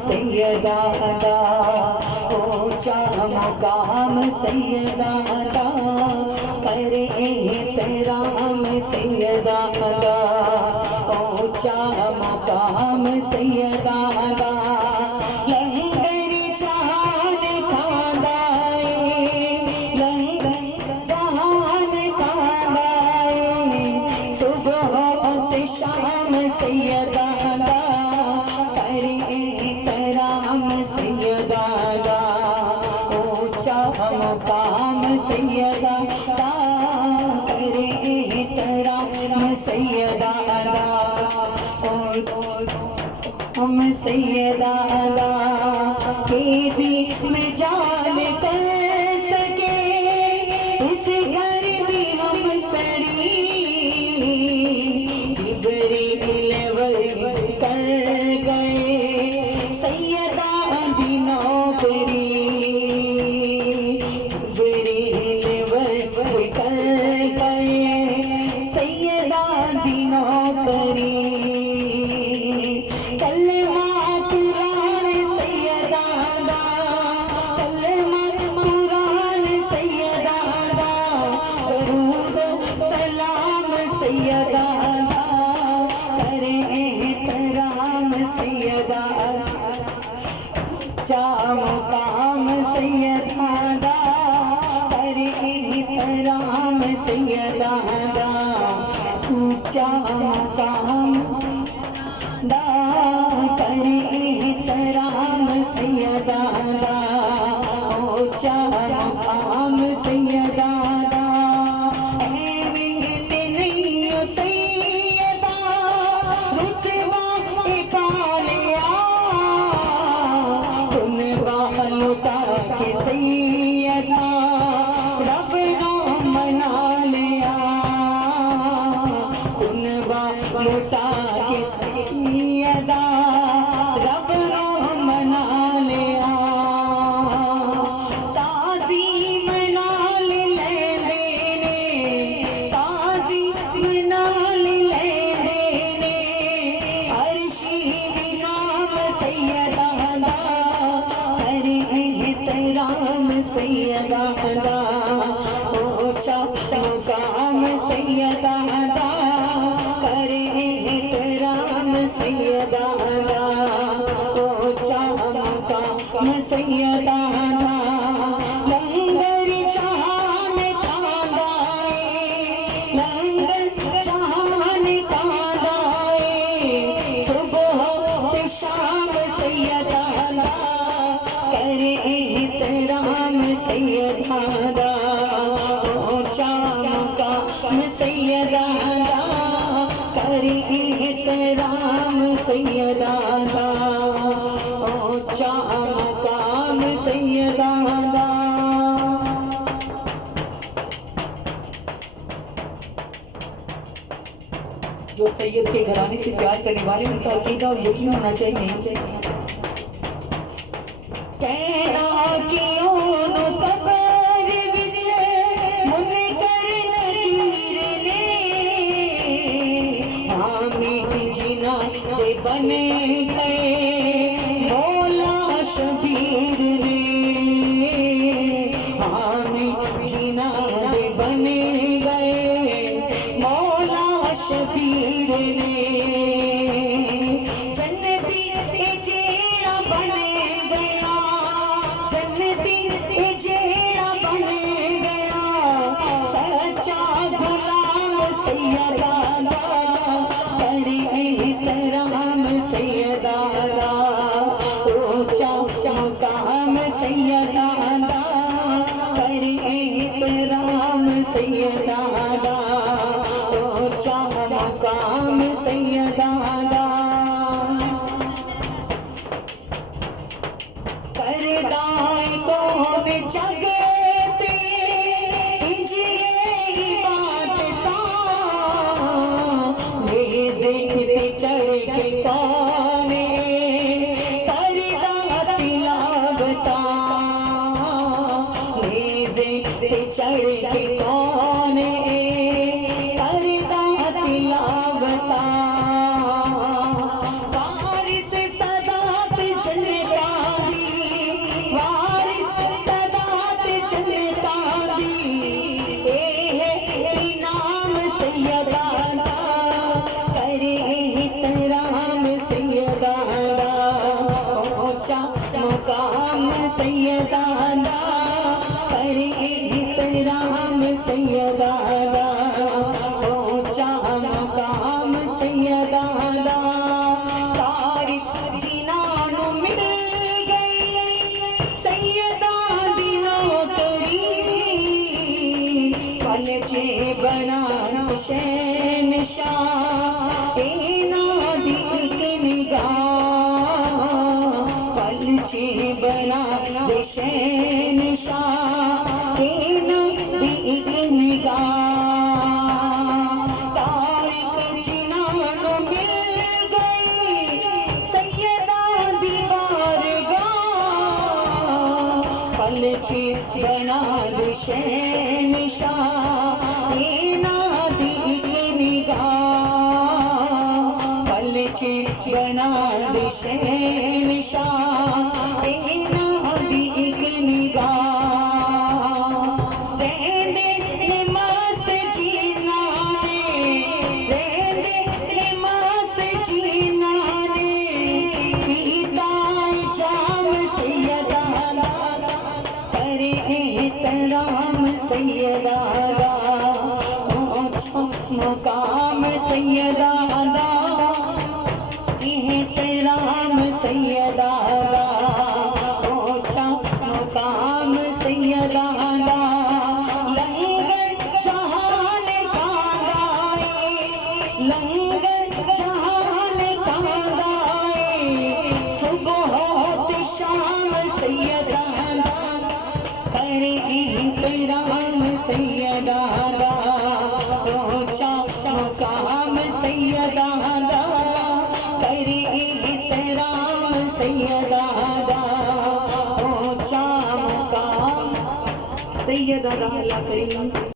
सैयदा अदा, ऊंचा मुकाम सैयदा अदा, करे एहतराम सैयदा अदा, ऊंचा मुकाम सैयदा अदा, लंगर जहान खांदाए, लंगर जहान खांदाए, सुबह और शाम सैयदा अदा, करे एहतराम सैयदा अदा, ऊंचा मुकाम सैयदा अदा, करे एहतराम सैयदा अदा, हम सैयदा अदा के भी में जान कर सके, इस घर दी हम सड़ी, जिब्रील वर कर गए सैयदा दी नौकरी, जिब्रील वर कर गए सैयदा दी नौकरी, कलमा कुरान सैयदा दा, कलमा कुरान सैयदा दा, दरूद सलाम सैयदा दा, करे एहतराम सैयदा चा मुकाम सैयदा दा, करे एहतराम सैयदा दा, ऊंचा मुकाम दा, करे एहतराम सैयदा दा, ऊंचा मुकाम सैयदा दा, ऐवें नहीं ओ सैयदा रुतबा पा लिया, तुम बालुता के सैयदा रब ना मना लिया, तुम बालुता के सैयदा रब ना मना लिया, ताज़ीम नाल लेंदे ने, ताज़ीम नाल लेंदे ने, अर्शी दी नाम सैयदा दा, करे एहतराम सैयदा दा, ऊंचा मुकाम सैयदा दा, करे एहतराम सैयदा दा, ऊंचा मुकाम सैयदा दा, लंगर जहान खांदाए, लंगर जहान खांदाए, सुबह ते शाम सैयदा दा, करे एहतराम सैयदा दा, ऊंचा मुकाम सैयदा दा, करे एहतराम सैयदा दा, ऊंचा मुकाम सैयदा दा। जो सैयद के घराने से प्यार करने वाले उनका अकीदा और यकीन होना चाहिए। कहना क्यों नो कबर विच मुनकर नकीर ने, हामी जिना दे बने गए मौला शबीर ने, हामी जिना दे बने गए मौला शबीर ने, जन्नती जेड़ा बने गया, जन्नती जेड़ा बने गया, सच्चा गुलाम सैयदा दा, करे एहतराम सैयदा दा, ऊंचा मुकाम सैयदा दा, करे एहतराम सैयदा दा, ऊंचा मुकाम सैयदा दा, करदाए कौन जगते इंज यही बात ता, नेज़े पे चढ़ के कौन करदा तिलावता, नेज़े पे चढ़ के कौन करदा तिलावता, वारिस सदात सैयदादा करे एहतराम सैयदादा ऊंचा मकाम सैयदादा तारीफ जिनानु मिल गई सैयदा दी नौकरी पल चे बना शहनशाह एना दी एक निगाह पल चे बना दे शहनशाह एना दी एक निगाह तारीख जिनानु मिल गई सैयदा दी बारगाह पल चे बना दे शहनशाह एना दी एक निगाह पल चे बना दे शहनशाह एना दी एक निगाह रहंदे ने मस्त जीना ने रहंदे ने मस्त जीना ने पीता जाम सैयदादा करे एहतराम सैयदादा ऊंचा मकाम सैयदादा एहतराम सैयदादा ऊंचा मकाम सैयदादा लंगर जहान कांदाए लंगर जहान कांदाए सुबह शाम सैयदादा करे एहतराम सैयदादा ऊंचा मकाम सैयदादा करे एहतराम सैयदादा ऊंचा मकाम सैयदादा अल्लाह करीम।